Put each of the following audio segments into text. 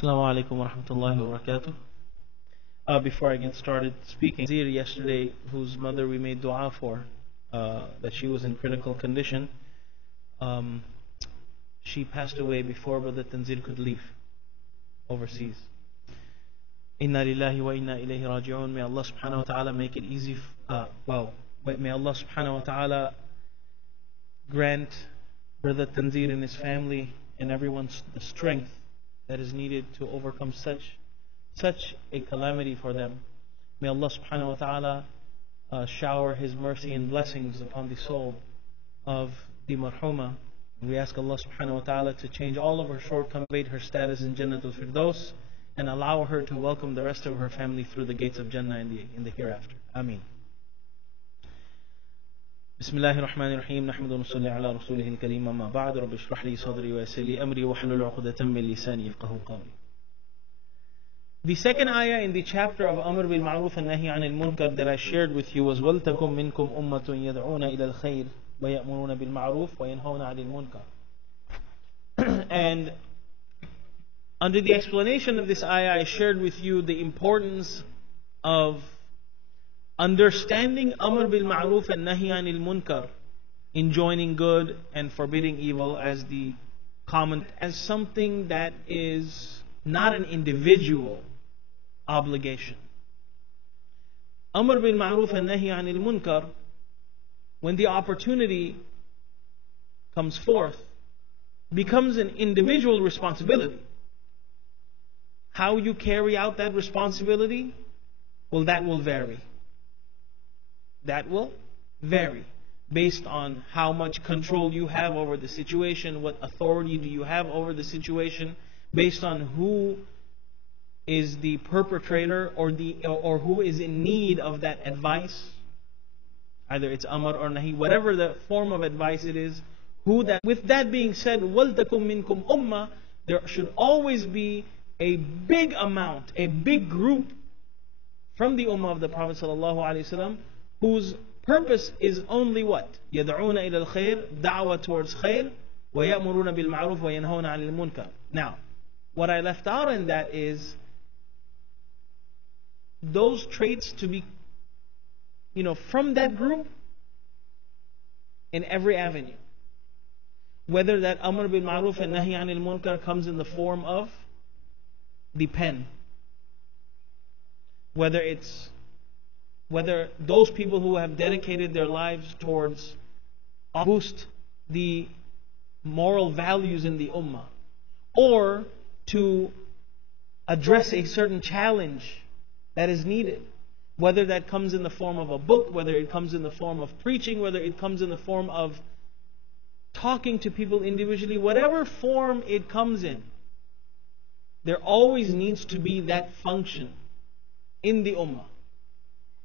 Assalamu alaikum wa rahmatullahi wa barakatuh. Before I get started speaking, Zir yesterday, whose mother we made dua for, that she was in critical condition, she passed away before Brother Tanzir could leave overseas. Inna lillahi wa inna ilayhi raji'un. May Allah subhanahu wa ta'ala make it easy. May Allah subhanahu wa ta'ala grant Brother Tanzir and his family and everyone the strength that is needed to overcome such a calamity for them. May Allah subhanahu wa ta'ala shower His mercy and blessings upon the soul of the marhuma. We ask Allah subhanahu wa ta'ala to change all of her shortcomings, her status in Jannatul Firdaus, and allow her to welcome the rest of her family through the gates of Jannah in the hereafter. Ameen. بسم الله الرحمن الرحيم نحمد ونصلي على رسوله الكريم أما بعد رب اشرح لي صدري ويسر لي أمري واحلل عقدة من لساني يفقهوا قولي. The second ayah in the chapter of Amr bil Ma'ruf and Nahi Anil Munkar that I shared with you was وَلْتَكُمْ مِنْكُمْ أُمَّةٌ يَدْعُونَ إِلَى الْخَيْرِ وَيَأْمُرُونَ بِالْمَعْرُوفِ وَيَنْهَوْنَ عَنِ الْمُنكَرِ. And under the explanation of this ayah, I shared with you the importance of understanding Amr bil Ma'ruf and Nahi Anil Munkar, enjoining good and forbidding evil, as something that is not an individual obligation. Amr bil Ma'ruf and Nahi Anil Munkar, when the opportunity comes forth, becomes an individual responsibility. How you carry out that responsibility, well, that will vary. That will vary based on how much control you have over the situation, what authority do you have over the situation, based on who is the perpetrator or who is in need of that advice. Either it's Amr or Nahi, whatever the form of advice it is. With that being said, وَلْتَكُمْ مِنْكُمْ أُمَّةٌ, there should always be a big amount, a big group from the Ummah of the Prophet ﷺ, whose purpose is only what? يَدْعُونَ إِلَى الْخَيْرِ, da'wah towards khair, وَيَأْمُرُونَ بِالْمَعْرُوفِ وَيَنْهَوْنَ عَنِ الْمُنكَرِ. Now, what I left out in that is those traits to be, from that group in every avenue. Whether that Amr bil Ma'ruf and Nahi Anil Munkar comes in the form of the pen, whether those people who have dedicated their lives towards boost the moral values in the ummah, or to address a certain challenge that is needed, whether that comes in the form of a book, whether it comes in the form of preaching, whether it comes in the form of talking to people individually, whatever form it comes in, there always needs to be that function in the ummah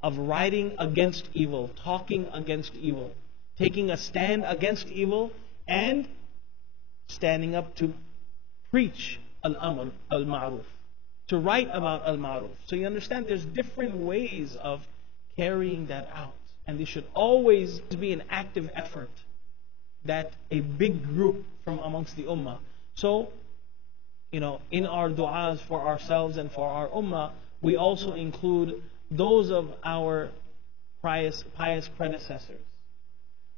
of writing against evil, talking against evil, taking a stand against evil, and standing up to preach al-amr, al-ma'ruf, to write about al-ma'ruf. So you understand there's different ways of carrying that out, and there should always be an active effort that a big group from amongst the ummah. So, in our du'as for ourselves and for our ummah, we also include those of our pious predecessors,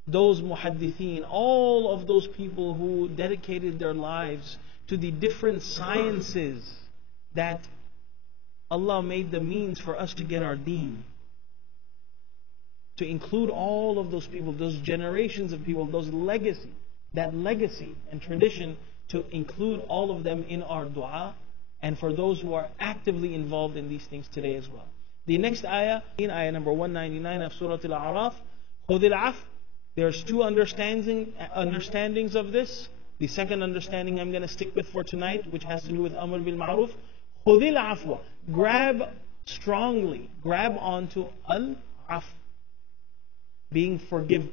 those muhaddithin, all of those people who dedicated their lives to the different sciences that Allah made the means for us to get our deen. To include all of those people, those generations of people, that legacy and tradition, to include all of them in our dua, and for those who are actively involved in these things today as well. The next ayah, in ayah number 199 of Surah Al-A'raf, خُذِ الْعَفْوَ. There's two understandings of this. The second understanding I'm going to stick with for tonight, which has to do with Amr bil Ma'ruf. خُذِ الْعَفْوَ. Grab onto al-af, being forgiving.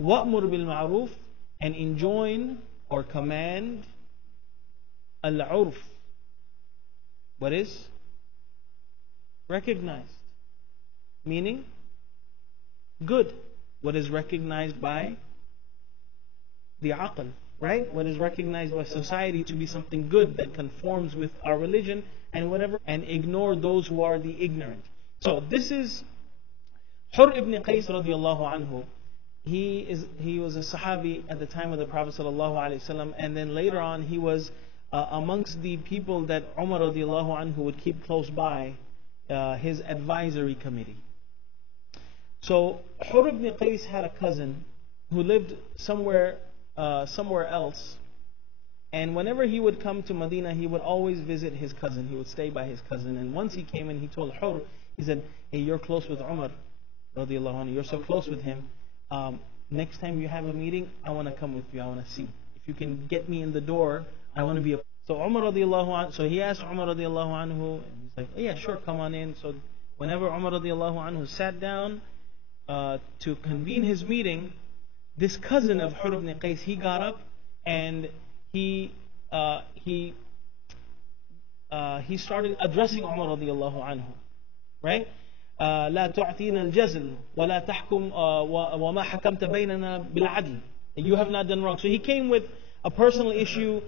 وَأْمُرْ بِالْمَعْرُوفِ, and enjoin or command al-urf. What is? Recognized. Meaning good. What is recognized by the aql, right? What is recognized by society to be something good that conforms with our religion and whatever, and ignore those who are the ignorant. So this is Hur ibn Qais radiallahu anhu. He was a Sahabi at the time of the Prophet sallallahu alaihi wasallam, and then later on he was amongst the people that Umar radiallahu anhu would keep close by, his advisory committee. So Hur ibn Qais had a cousin who lived somewhere else, and whenever he would come to Medina, he would always visit his cousin. He would stay by his cousin. And once he came and he told Hur, he said, "Hey, you're close with Umar radiallahu anhu. You're so close with him. Next time you have a meeting, I want to come with you. I want to see. If you can get me in the door, I want to be a..." So Umar radiallahu anhu, so he asked Umar radiallahu anhu, and he's like, "Oh, yeah, sure, come on in." So whenever Umar radiallahu anhu sat down to convene his meeting, this cousin of Hur ibn Qais, he got up and he started addressing Umar radiallahu anhu, right? لا تعطينا الجزل ولا تحكم وما حكمت بيننا بالعدل. You have not done wrong. So he came with a personal issue,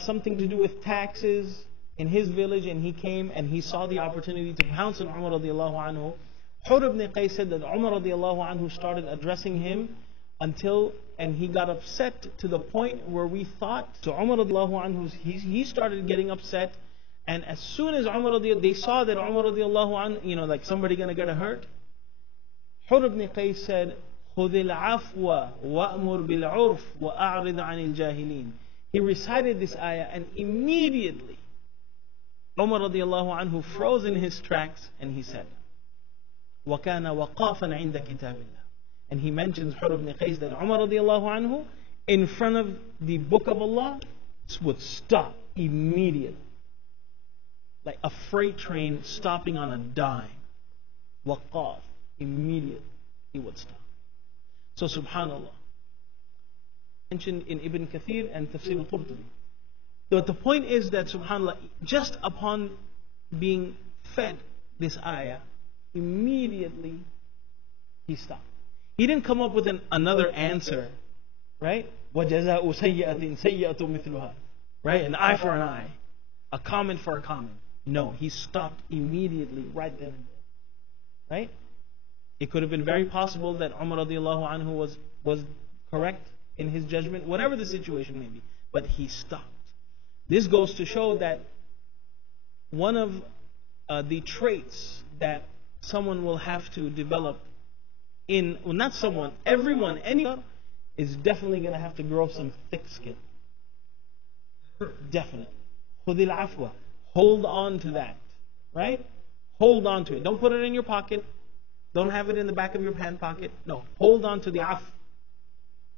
something to do with taxes in his village, and he came and he saw the opportunity to pounce on Umar radiallahu anhu. Hur ibn Qais said that Umar radiallahu anhu started addressing him and he got upset to the point where we thought, so Umar radiallahu anhu, he started getting upset, and as soon as they saw that Umar radiallahu anhu, like somebody gonna get hurt, Hur ibn Qais said, خُذِ الْعَفْوَ وَأْمُرْ بِالْعُرْفِ وَأَعْرِضْ عَنِ الْجَاهِلِينَ. He recited this ayah, and immediately Umar radiallahu anhu froze in his tracks, and he said, وَكَانَ وَقَافًا عِنْدَ كِتَابِ اللَّهِ. And he mentions Hur ibn Qais that Umar radiallahu anhu, in front of the book of Allah, would stop immediately. Like a freight train stopping on a dime. Waqaf. Immediately he would stop. So subhanallah. Mentioned in Ibn Kathir and Tafsir al-Qurtubi. But the point is that subhanallah, just upon being fed this ayah, immediately he stopped. He didn't come up with another answer, right? وَجَزَاءُ سَيِّئَةٍ سَيِّئَةٌ مِثْلُهَا. Right? An eye for an eye. A comment for a comment. No, he stopped immediately, right then and there. Right? It could have been very possible that Umar radiallahu anhu was correct in his judgment, whatever the situation may be. But he stopped. This goes to show that one of the traits that someone will have to develop not someone, everyone, anyone, is definitely going to have to grow some thick skin. Definitely. خُذِ الْعَفْوَ. Hold on to that. Right? Hold on to it. Don't put it in your pocket. Don't have it in the back of your pant pocket. No. Hold on to the af.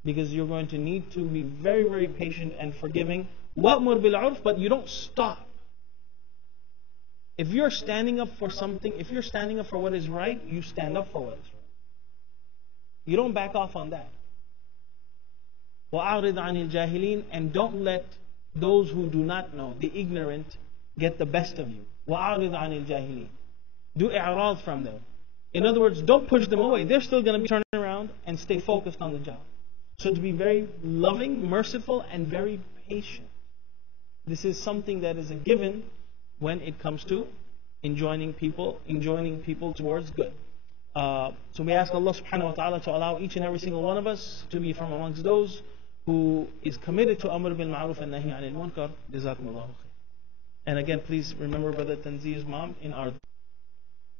Because you're going to need to be very, very patient and forgiving. وَأْمُرْ بِالْعُرْفِ. But you don't stop. If you're standing up for something, if you're standing up for what is right, you stand up for what is right. You don't back off on that. وَأَعْرِضْ عَنِ الْجَاهِلِينَ. And don't let those who do not know, the ignorant, get the best of you. وَأَعْرِضْ عَنِ الْجَاهِلِينَ. Do i'rad from them. In other words, don't push them away. They're still going to be turning around and stay focused on the job. So to be very loving, merciful, and very patient. This is something that is a given when it comes to enjoining people towards good. So we ask Allah subhanahu wa ta'ala to allow each and every single one of us to be from amongst those who is committed to Amr bil Ma'ruf and Nahi anil Munkar. Jazakumullahu khair. And again, please remember Brother Tanzih's mom in our